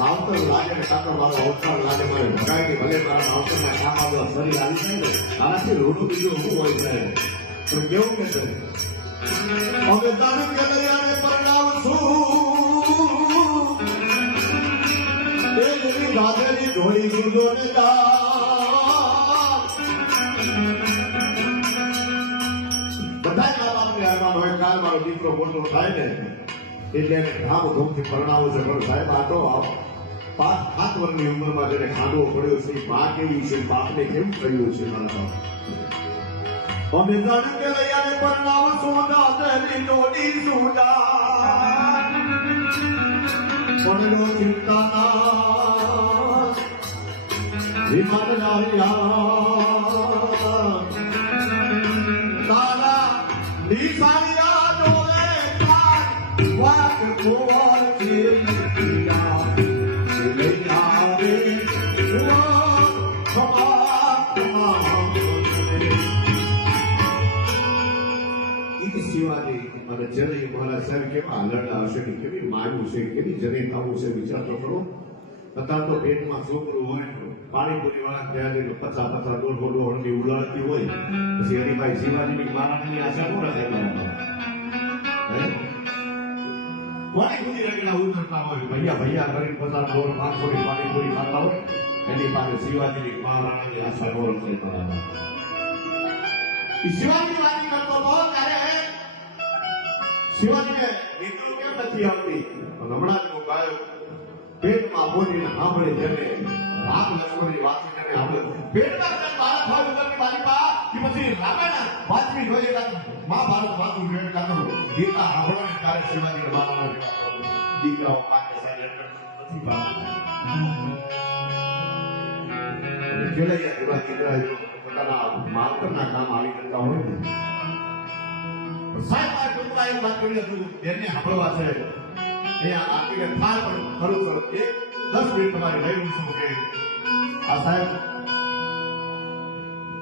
માવતર લાગે ને કાકા મારો અવતાર લાગે મારે ભગાઈ ભલે મારા માવતરના કામ આવ્યો શરીર આવી જાય ને આનાથી રોડું બીજું શું હોય છે પણ કેવું કે છે હવે તારે કલ્યાણે પરણાવશું એ જેવી ગાધેલી ઢોળી સુજો ને બધા કામ આપણે આમાં હોય કાલ મારો દીકરો મોટો થાય ને એટલે એને ધામધૂમથી પરણાવો છે પણ સાહેબ આ તો 5-7 વર્ષની ઉંમરમાં જેને ખાંડવો પડ્યો છે બા કેવી છે બાપને કેવું થયું છે મારા બાપ અમે જાણ કે લઈને પરણાવો સોદા તેની નોડી સુડા પડ્યો ચિંતાના વિમાન લાવ્યા તારા નિશાળિયા ડોલે વાત કોર ચીરિયા લૈયા રે શિવાજી અને જનઈ મહારાજ સાહેબ કેવા આલરડા હશે કે કેવી માયું છે કેવી જનૈતાઓ છે વિચારતો કરો અત્યારે તો પેટમાં છોકરું હોય પાણીપુરી વાળા ત્યાં જઈને 50-50 100 હળની ઉલાળતી હોય પછી હરિભાઈ શિવાજીની મહારાજની આશા કોણ રાખે કોની ખુદી રગડા ઉતરતા હોય ભૈયા કરીને 50 500 ની પાણીપુરી ખાતા હોય એની પાસે શિવાજીની મહારાજની આશા કોણ રાખે શિવાજી વાત કરતો હતો ત્યારે શિવાજીને નીકળું કેમ નથી આવતી હમણાં જ ગાયો પેટમાં બોલીને સાંભળે જેને રામ લક્ષ્મણની વાત કરીને સાંભળે પેટમાં બાળક હોય ઉપરની બાલિકા કે પછી રામાયણ વાંચવી જોઈએ મહાભારત વાંચવું જોઈએ કાતો ગીતા સાંભળવાની ત્યારે શિવાજીને બાળકના દીકરાઓ પાસે નથી પાડતા ખેલૈયા જેવા દીકરા પોતાના માવતરના કામ આવી કરતા હોય ને સાહેબ આ ટૂંકમાં એક વાત કરી હતું એને સાંભળવા છે અહીંયા આપીને થાળ પણ ખરું કરો 10 મિનિટ તમારી લઈ લઉં છું કે આ સાહેબ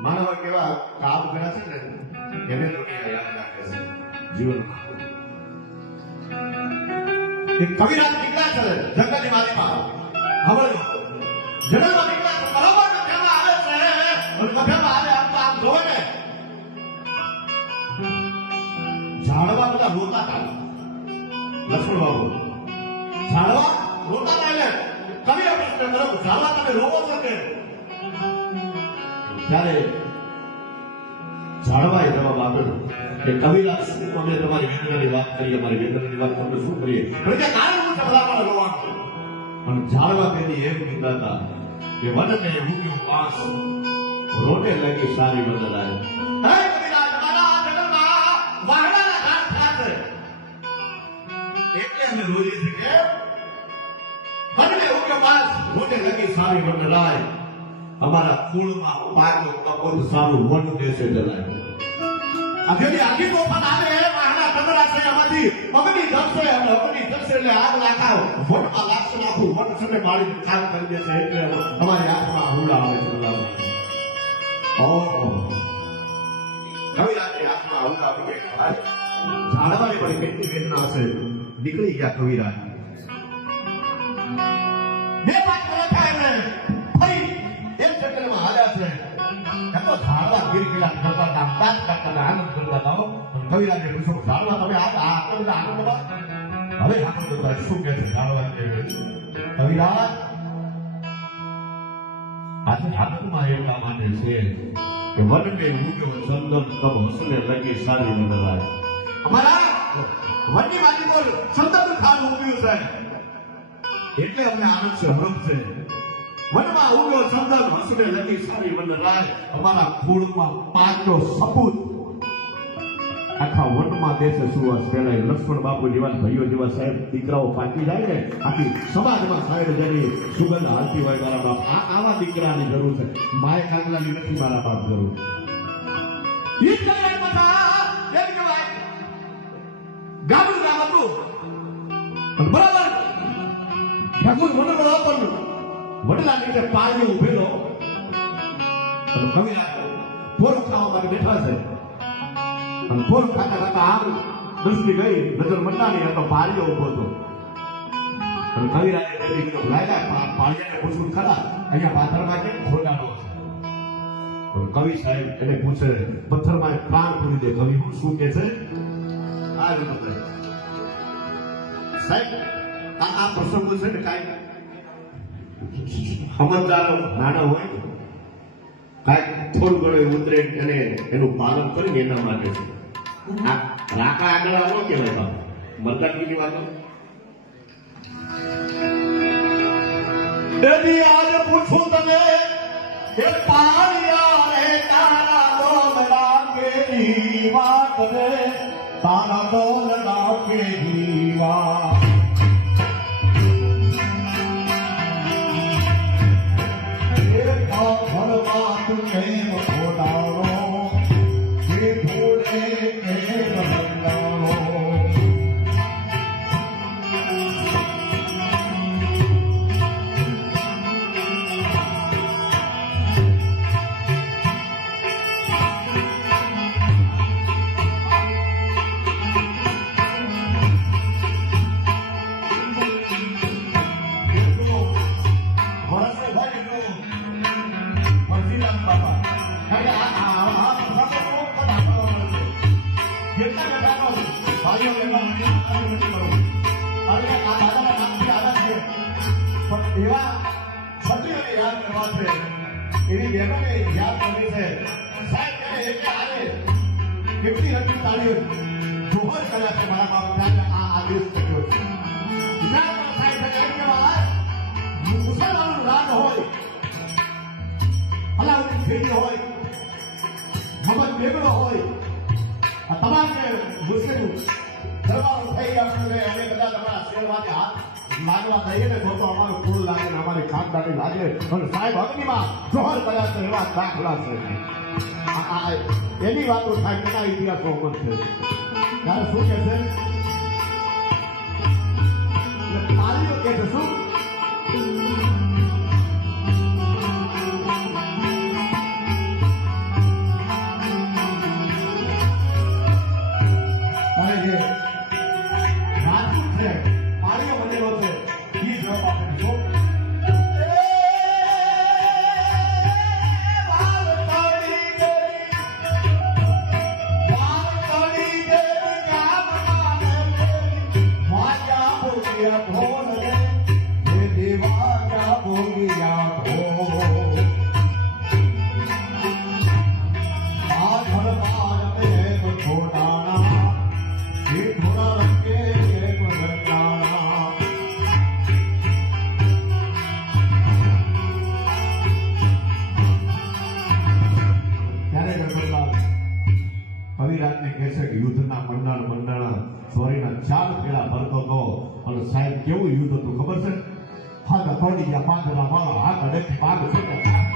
માનવ કેવા કામ કર્યા છે ને એને તો યાદ રાખે છે જીવનમાં એક કવિરાજ દીકરા છે જંગલની વાડીમાં સાંભળજો જંગલમાં દીકરા છે બરાબર કથામાં આવે છે અને કથામાં આવે આમ જોવે ને ઝાડવા બધા રોતા હતા લક્ષ્મણ બાબુ ઝાડવા રોતા હતા એટલે કવિએ પ્રશ્ન કર્યો ઝાડવા તમે રોવો છો કે ત્યારે ઝાડવાએ જવાબ આપ્યો કે કવિરાજ અમે તમારી વેદનાની વાત કરીએ અમારી વેદનાની વાત તમને શું કરીએ કારણ કે કારણ હું બધા રોવાનું અને ઝાડવા તેની એમ કીધા હતા કે વનને ઉગ્યું પાસ રોટે લગી સારી વનરાય હે કવિરાજ મારા આ જગતમાં વાહડાના ઘાટ થાશે એટલે અમે રોઈએ છીએ કે વનને ઉગ્યો પાસ રોટે લગી સારી વનરાય અમારા કુળમાં પાકો કપોત સારું વન દેશે જલાય અગેલી આખી તોફાન આવે વાહડા તગડા છે આમાંથી અગ્નિ જશે અને અગ્નિ જશે એટલે આગ લાખાવ વનમાં લાગશે નાખું વન સને બાળી ખાક કરી દેશે એટલે અમારી આંખમાં હુડા આવે છે ઓહો કવિરાજની આંખમાં હુડા આવે કે ઝાડવાની પણ કેટલી વેદના હશે નીકળી ગયા કવિરાજ બે પાંચ વર્ષ થાય ને ફરી એક ચક્રમાં હાલ્યા છે તો ઝાડવા ગીરગીરા કરતા હતા વાત કરતા આનંદ કરતા હતા કવિરાજે પૂછ્યું ઝાડવા તમે આટલા બધા આનંદ હતા હવે આનંદ કરતા શું કહે છે ઝાડવા કવિરાજ આજે આનંદમાં એટલા માટે છે કે વનને ઉગ્યો ચંદન તબ હસને લગી સારી વનરાય અમારા વનની બાજુ પર ચંદન ખાન ઉગ્યું છે એટલે અમને આનંદ છે હરખ છે વનમાં ઉગ્યો ચંદન હસને લગી સારી વનરાય અમારા કુળમાં પાંચનો સપૂત આખા વનમાં દેશે સુવાસ ફેલાય લક્ષ્મણ બાપુ જેવા ભાઈઓ જેવા સાહેબ દીકરાઓ પાકી જાય ને આખી સમાજમાં સાહેબ જેની સુગંધ હાલતી હોય મારા બાપ આવા દીકરાની જરૂર છે માય કાગલાની નથી મારા બાપ જરૂર ગામનું ગામ હતું બરાબર ઠાકુર વનનો પણ વડલા નીચે પાણી ઉભેલો કવિરાજ પોરું ખાવા માટે બેઠા છે અને થોડું ખાતા ખાતા આમ દૃષ્ટિ ગઈ, નજર મંડાણી હતો, પાળીઓ ઉભો હતો. અને કવિરાજે તેથી કીધું, લાગ્યા પાળિયાને પૂછવું ખરા, અહીંયા પાથરમાં કેમ ખોડાણો છે? પણ કવિ સાહેબ એને પૂછે, પથ્થરમાં પ્રાણ પૂરી દે. કવિ શું કે છે? આ રીતે સાહેબ આ પ્રસંગો છે ને કાંઈ સમજદાર નાના હોય કાંઈક થોડું ઘણું ઉતરે અને એનું પાલન કરીને એના માટે છે. આ રાકા આગળ આવો કેવાય મરદાનગીની વાતો. એની આજ પૂછું તને કે પાળિયા રે તારા દોલડા કેરી વાત રે, તારા દોલડા કેરી વાત. એવા છત્રીઓને યાદ કરવા છે, એવી બહેનોને યાદ કરવી છે. સાહેબ કહે એટલે આવે કેટલી રકમ તાળીઓ જોહર કર્યા છે મારા બાપ આ આદેશ કર્યો છે. સાહેબ એમ કહેવાય મુસલમાનનું રાજ હોય, અલાઉદ્દીન ખિલજી હોય, મોહમ્મદ બેગડો હોય, આ તમામ જે મુસ્લિમ દરબારો થઈ ગયા અમે બધા તમારા શેરવાથી હાથ લાગવા દઈએ ને તો અમારું ફૂલ લાગે ને અમારી ખાનદાની લાગે. અને સાહેબ અગ્નિમાં જોહર કર્યા છે એવા દાખલા છે. એની વાતો થાય કેટલા ઇતિહાસો અમર છે. ત્યારે શું કે છે? તાલીઓ કે છે શું? રાજપૂત છે, પાળીઓ બનેલો છે, એ જવાબ આપે છો. કવિરાજને કહે છે કે યુદ્ધના મંડાણ ચોરીના 4 ફેરા ભરતો હતો. અને સાહેબ કેવું યુદ્ધ હતું ખબર છે? હાથ તોડી ગયા, પાંદડા માળા, હાથ અડેથી ભાગ છૂટ્યા.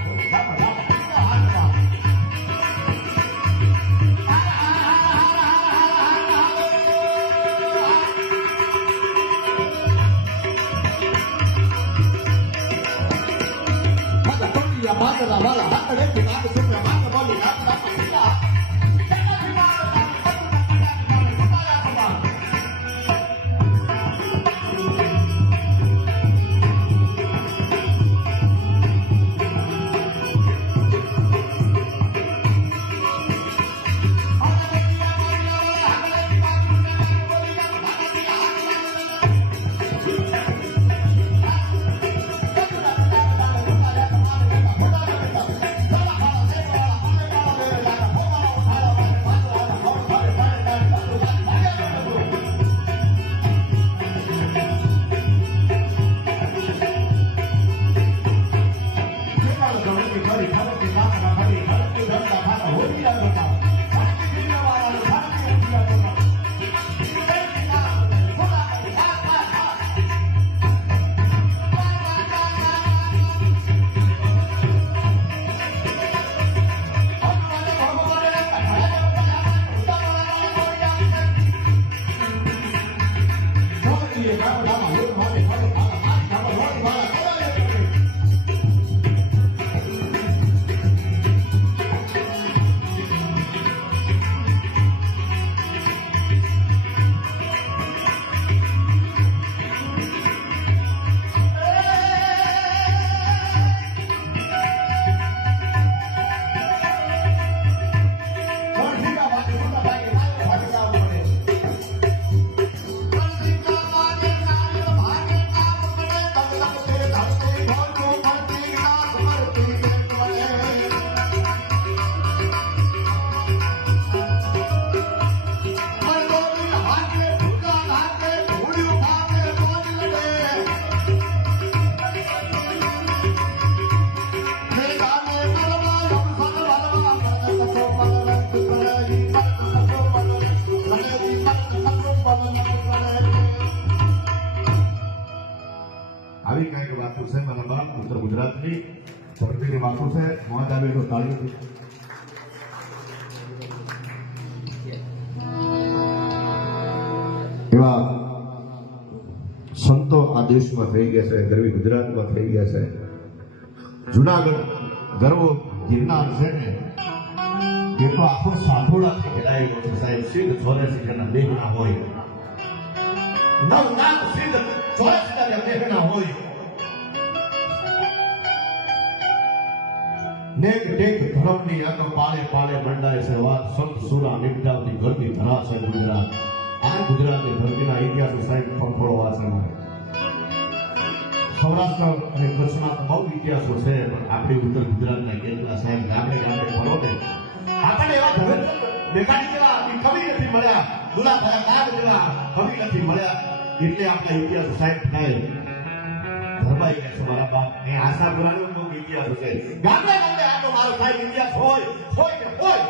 નથી ધરતીની વાતો છે મોજ આવે તો તાળી એવા સંતો આ દેશમાં થઈ ગયા છે ગરવી ગુજરાતમાં થઈ ગયા છે જુનાગઢ ગરવો ગિરનાર છે ને એ તો આખો સાંભોળાથી ઘેરાયેલો છે સાહેબ સિદ્ધ 84 જણા દેહના હોય નવનાથ સિદ્ધ 84 જણા દેહના હોય નેક ટેક ધર્મની આતો પાળે પાળે મંડાય છે વાત સંત સુરા નિપજાવતી ઘરતી ધરા છે ગુજરાત આ ગુજરાતની ધરતીના ઇતિહાસો સાહેબ પંખોળવા છે સૌરાષ્ટ્ર અને કચ્છના બહુ ઇતિહાસો છે પણ આપણી ઉત્તર ગુજરાતના કેટલા સાહેબ ગામડે ગામડે ફરો ને આપણને એવા ધવેન્દ્ર મેઘાણી જેવા કવિ નથી મળ્યા દુલાભાઈ નાગ જેવા કવિ નથી મળ્યા એટલે આપણા ઇતિહાસો સાહેબ થાય ધરબાઈ ગયા છે મારા બાપ એ આશા પુરાણો નો ઇતિહાસ છે ગામડે ગામડે આ તો મારો સાહેબ ઇતિહાસ હોય કે હોય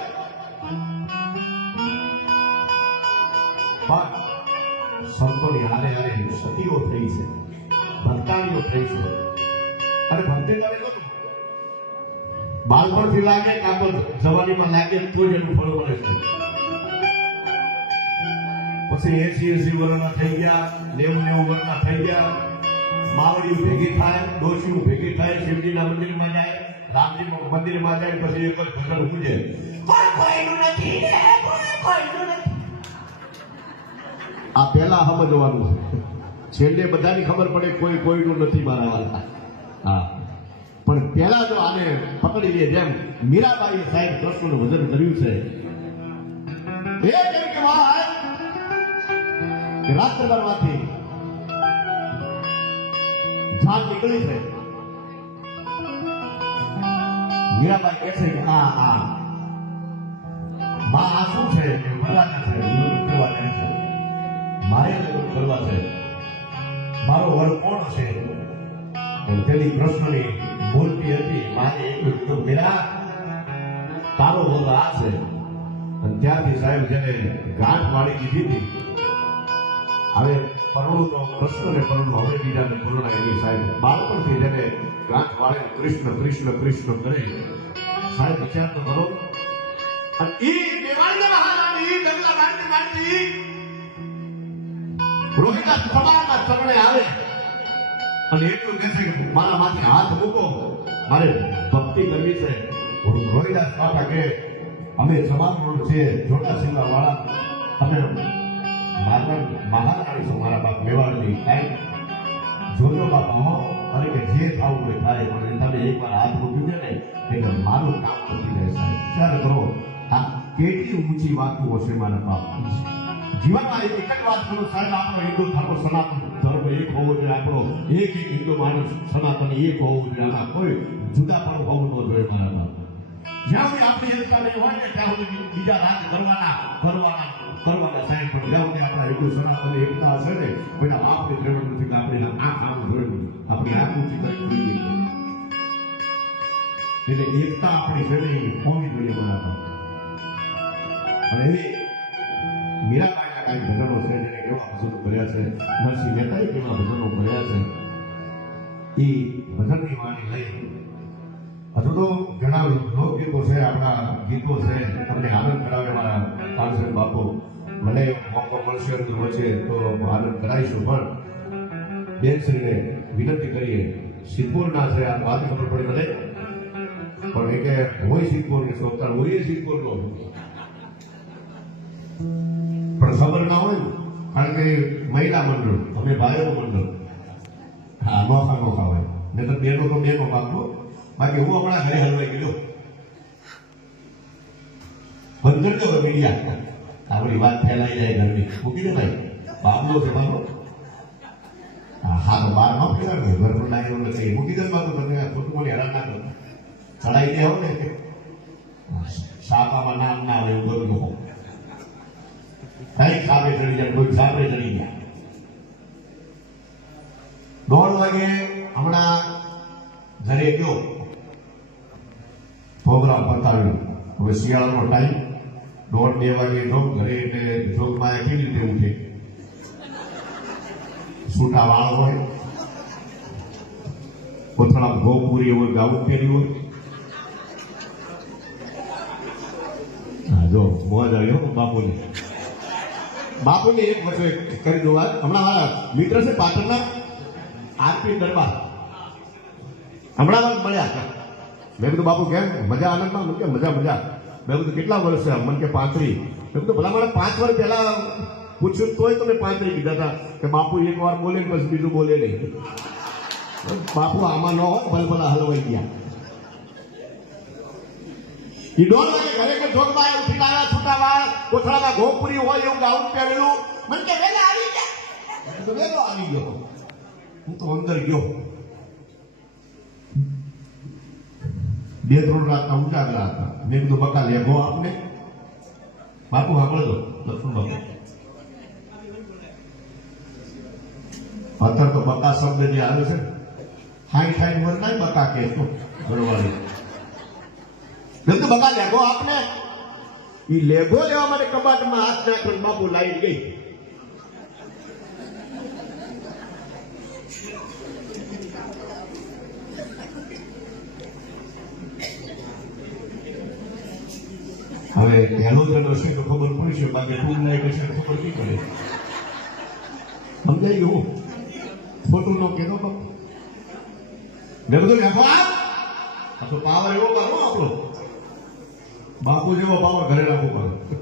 પણ સંતોની હારે હારે સતીઓ થઈ છે ભક્તાણીઓ થઈ છે અને ભક્તિ કરે તો બાળપણથી લાગે કાપડ જવાનીમાં લાગે તો જ એનું ફળ મળે છે પછી 80 વર્ષના થઈ ગયા 90 વર્ષના થઈ ગયા માવડી ભેગી થાય ડોશી ભેગી થાય શિવજીના મંદિરમાં જાય રામજી મંદિરમાં જાય પછી એક જ ભજન પૂજે કોઈનું નથી કોઈનું નથી આ પહેલા સમજવાનું છે છેલ્લે બધાની ખબર પડે કોઈ કોઈનું નથી મારા વાળા હા પણ પહેલા જો આને પકડી લે જેમ મીરાબાઈએ સાહેબ કૃષ્ણનું ભજન કર્યું છે એ કેમ કહેવાય કે રાત્રભરમાંથી જાન નીકળી છે મીરાબાઈ કહે છે કે આ માં આ શું છે ભરવાના છે કરવા જાય છે મારે લગ્ન કરવા છે મારો વર કોણ છે પેલી કૃષ્ણની મૂર્તિ હતી મારે એટલું કીધું મીરા તારો વર આ છે અને ત્યારથી સાહેબ જેને ગાંઠ વાળી દીધી હતી હવે પરણું તો કૃષ્ણને પરણું હવે બીજાને પરણા એની સાહેબ બાળપણથી જેને ગાંઠ વાળે કૃષ્ણ કૃષ્ણ કૃષ્ણ કરે સાહેબ વિચાર તો કરો અને ઈ દેવાળના મહારાણી ડગલા મારતી મારતી રોહિતા સમાના ચરણે આવે અને એટલું કહે છે કે મારા માથે હાથ મૂકો મારે ભક્તિ કરવી છે રોહિદાસ કાકા કે અમે સમાન છે જોડા સિંગા વાળા અમે મહારાણી છો મારા બાપ મેવાડની કાંઈ જોજો બાપા હો અરે કે જે થવું હોય થાય પણ તમે એકવાર હાથ મૂક્યું છે ને એટલે મારું કામ પતી જાય સાહેબ વિચાર કરો આ કેટલી ઊંચી વાતો હશે મારા બાપ જીવનમાં એક જ વાત કરું સાહેબ આપણો હિન્દુ ધર્મ સનાતન ધર્મ એક હોવો જોઈએ આપણો એક હિન્દુ માણસ સનાતન એક હોવું જોઈએ આના કોઈ જુદા પણ હોવું ન જોઈએ મારા બાપ જ્યાં સુધી આપણી એકતા નહીં હોય ને ત્યાં સુધી બીજા રાજ કરવાના સાહેબ પણ જ્યાં સુધી આપણા હિન્દુ સનાતન એકતા હશે ને કોઈના બાપને જરૂર નથી કે આપણે આંખ આવું જોઈએ આપણી આંખ ઊંચી કરી એટલે એકતા આપણી છે ને હોવી જોઈએ મારા બાપ અને એવી મીરાબાઈના કાંઈ ભજનો છે જેને કેવા ભજનો કર્યા છે નરસિંહ મહેતાએ કેવા ભજનો કર્યા છે એ ભજનની વાણી લઈ હજુ તો ઘણા લોકગીતો છે આપણા ગીતો છે તમને આનંદ કરાવે મારા કાનસર બાપુ મને મોકો મળશે વચ્ચે તો આનંદ કરાવીશું પણ બેનશ્રીને વિનંતી કરીએ સિદ્ધપુરના છે આ વાત ખબર પડી મને પણ એ કે હોય સિદ્ધપુરની સોપતાર હોય સિદ્ધપુરનો પણ ખબર ના હોય કારણ કે મહિલા મંડળ અમે ભાઈઓ મંડળ હા નોખા હોય ને તો બેનો માગલો બાકી હું હમણાં ઘરે હલવાઈ ગયો બંધ કરતો મીડિયા આપણી વાત ફેલાઈ જાય ઘરની મૂકી દે ભાઈ બાબલો છે બાબલો હા તો બહાર ન ફેલાવે ઘર પર લાગેલો નથી મૂકી દે બાબુ તમે ખોટું મને હેરાન ના કરો ચડાઈ દે ને શાખામાં નામ ના આવે એવું બધું કઈ સાબે ચડી જાય કોઈ સાબે ચડી ગયા 1:30 વાગે હમણાં ઘરે ગયો પ્રોગ્રામ પતાવ્યો હવે શિયાળાનો ટાઈમ 1:30-2 વાગે જોગ ઘરે એટલે જોગમાં કેવી રીતે ઉઠે છૂટા વાળ હોય કોથળા ઘોપુરી હોય, ગાઉન પહેર્યું હોય. હા જો મોજ આવ્યો બાપુની. બાપુની એક વસ્તુ કરી દઉં વાત. હમણાં મારા મિત્ર છે પાટણના આરપી દરબાર, હમણાં મળ્યા. મેં કીધું બાપુ કેમ મજા આનંદમાં? મને કે મજા મજા. મેં કીધું કેટલા વર્ષ છે? મને કે 35. મેં કીધું ભલા મારે 5 વર્ષ પહેલા પૂછ્યું તોય તમે 35 કીધા હતા કે બાપુ એક વાર બોલે પછી બીજું બોલે નહીં. બાપુ આમાં ન હોય ભલભલા હલવાઈ ગયા. ઈ ડોલ વાગે ઘરે કે જોગમાં ઉઠી આવ્યા, છૂટા વાળ, કોથળામાં ઘોપુરી હોય એવું ગાઉન પહેરેલું. મને કે વેલા આવી ગયા. તો વેલો આવી ગયો. હું તો અંદર ગયો. 2-3 રાતના ઉજાગરા હતા. મેં કીધું બકા લેગો આપને. બાપુ સાંભળો લક્ષ્મણ બાપુ, અત્યારે તો બકા શબ્દ જે આવે છે, હાઈ હાઈ વર નહીં બકા કે તો ઘરવાળી. મેં કીધું બકા લેગો આપને. ઈ લેગો લેવા માટે કબાટમાં હાથ નાખ્યો. બાપુ લાઈટ ગઈ. હવે હેલોજન હશે તો ખબર પડી છે, બાકી ફૂલ લાઈટ હશે તો ખબર નહીં પડે. સમજાઈ ગયું? ખોટું ન કહેતો બાપુ. મેં બધું લેખો આ તો પાવર એવો કરો આપણો. બાપુ જેવો પાવર ઘરે રાખવું પડે.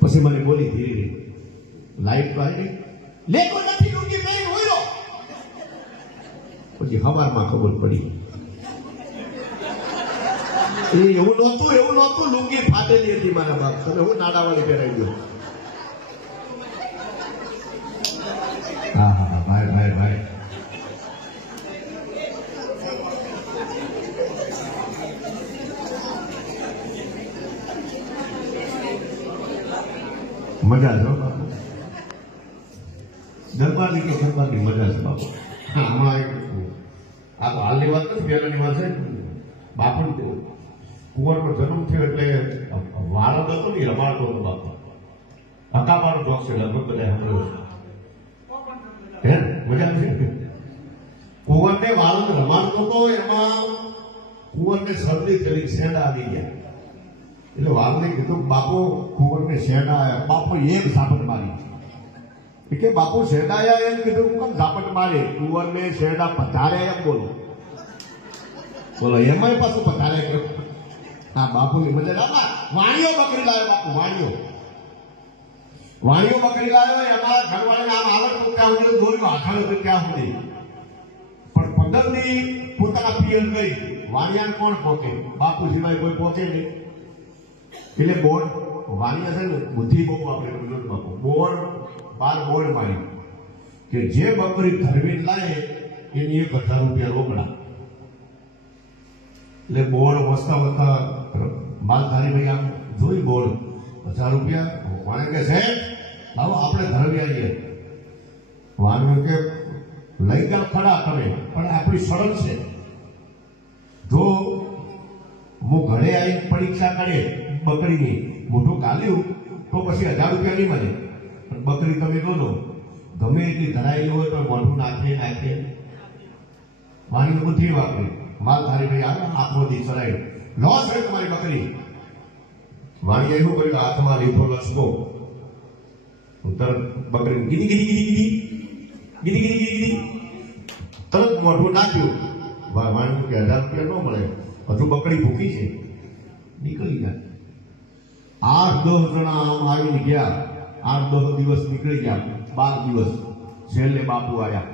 પછી મને બોલી ધીરે લાઈટ તો આવી ગઈ. લેખો નથી ડૂબી મેં હોય. પછી હવારમાં ખબર પડી એવું નહોતું લુંગી ફાટેલી હતી મારા બાપ. તમે હું નાડાવાળી પહેરાઈ ગયો. હા હા ભાઈ ભાઈ ભાઈ. મજા છે બાપુ. દરબારની કે દરબારની મજા છે બાપુ. હમણાં આ તો હાલની વાત નથી, પહેલાની વાત છે. બાપુ કુંવરનો જન્મ થયો એટલે વાળદ હતો ને રમાડતો હતો બાપુ. હકાબાનો જોક છે, લગભગ બધા સાંભળ્યો છે. હે મજા છે. કુંવરને વાળદ રમાડતો હતો, એમાં કુંવરને શરદી ચડી, શેડા આવી ગયા. એટલે વાળને કીધું બાપુ કુંવરને શેડા આવ્યા. બાપુ એક ઝાપટ મારી. કે બાપુ શેડા આવ્યા એમ કીધું, કેમ ઝાપટ મારે? કુંવરને શેડા પધારે એમ બોલો. બોલો એમાંય પાછું પધારે કે હા બાપુની મજા. વાણીઓ બકરી લાવ્યો બાપુ. વાણીઓ બકરી લાવ્યો. અમારા ઘરવાળાને આમ આવડતું ત્યાં સુધી દોર્યું, હાથાળું હતું ત્યાં સુધી. પણ પગલની પોતાના પિયર ગઈ. વાણિયાને કોણ પહોંચે? બાપુ સિવાય કોઈ પહોંચે નહીં. એટલે બોર્ડ વાણિયા છે ને બુદ્ધિ બહુ આપણે બાપુ. બોર્ડ 12 બોર્ડ મારી કે જે બકરી ધરવી લાવે એની 1000 રૂપિયા રોકડા. એટલે બોર્ડ વસતા માલધારી ભાઈ આમ જોઈ બોર્ડ 1000 રૂપિયા. વાણે કે છે લાવો આપણે ધરવી આવીએ. વાણિયો કે લઈ ગયા ખરા તમે, પણ આપણી શરત છે, જો હું ઘરે આવી પરીક્ષા કરે બકરીની મોઢું ગાલ્યું તો પછી 1000 રૂપિયા નહીં મળે. પણ બકરી તમે દો ગમે એટલી ધરાયેલી હોય તો મોઢું નાખે. વાણી બુદ્ધિ વાપરી. માલધારી ભાઈ આવે આખો દી ચલાવી લો છે તમારી બકરી. વાણીએ એવું કર્યું, હાથમાં લીધો લસકો. તરત બકરી ગીરી તરત મોઢું નાખ્યું. વાણી કે 1000 રૂપિયા ન મળે, હજુ બકરી ભૂખી છે. નીકળી ગયા. 8-10 જણા આમ આવીને ગયા. 8-10 દિવસ નીકળી ગયા. 12 દિવસ છેલ્લે બાપુ આવ્યા.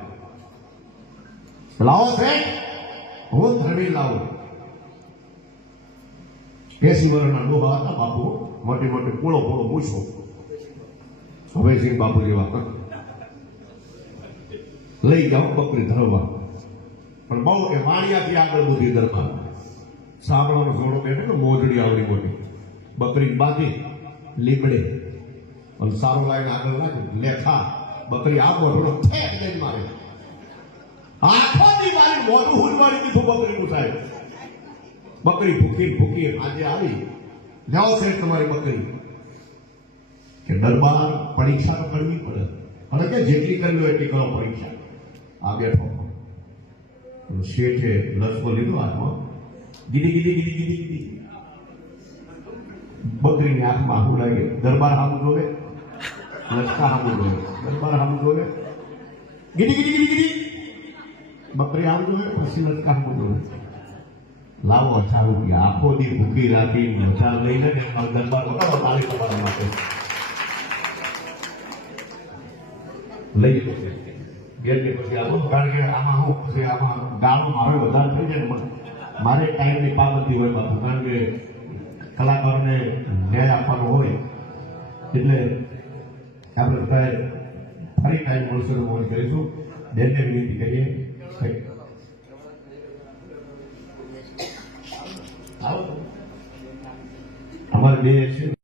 લાવો છે હું ધરવી લાવું. 80 વર્ષના ડોહા હતા બાપુ. મોટી મોટી પોળો પૂછો. હવે સિંહ બાપુ જેવા લઈ જાઓ બકરી ધરવા. પણ બહુ કે વાણિયાથી આગળ બુદ્ધિ દરબાર. સાંભળવાનો થોડો બેઠો ને મોજડી આવડી મોટી બકરી બાંધી લીમડે અને સારું લાવીને આગળ નાખ્યું. લેખા બકરી આ મોઢો ઠેક લઈને મારે. આખો દી મારી મોઢું હુલવાડી દીધું બકરીનું સાહેબ. બકરી ભૂખી આજે આવી. જાઓ છે તમારી બકરી. કે દરબાર પરીક્ષા તો કરવી પડે. અને કે જેટલી કરવી હોય એટલી કરો પરીક્ષા. આ બેઠો શેઠે લસકો લીધો હાથમાં, ગીડી ગીડી ગીડી ગીડી ગીડી બકરીની આંખમાં આહું લાગે. દરબાર હામું જોવે, લસકા હામું જોવે, દરબાર હામું જોવે, ગીડી ગીડી ગીડી ગીડી બકરી હામું જોવે, પછી લસકા હામું જોવે. લાવો 4 રૂપિયા, આખો દી ભૂખી રાખી મજા લઈને દરબાર બતાવો તાળી તમારા માટે લઈ ગયો. ઘેર કે પછી આવો, કારણ કે આમાં હું પછી આમાં ગાળો મારે વધારે થઈ જાય ને, મારે ટાઈમની પાબંદી હોય પાછું, કારણ કે કલાકારોને ન્યાય આપવાનો હોય એટલે આપણે બધા ફરી ટાઈમ મળશે તો ફોન કરીશું. બેનને વિનંતી કરીએ અમારે બે છે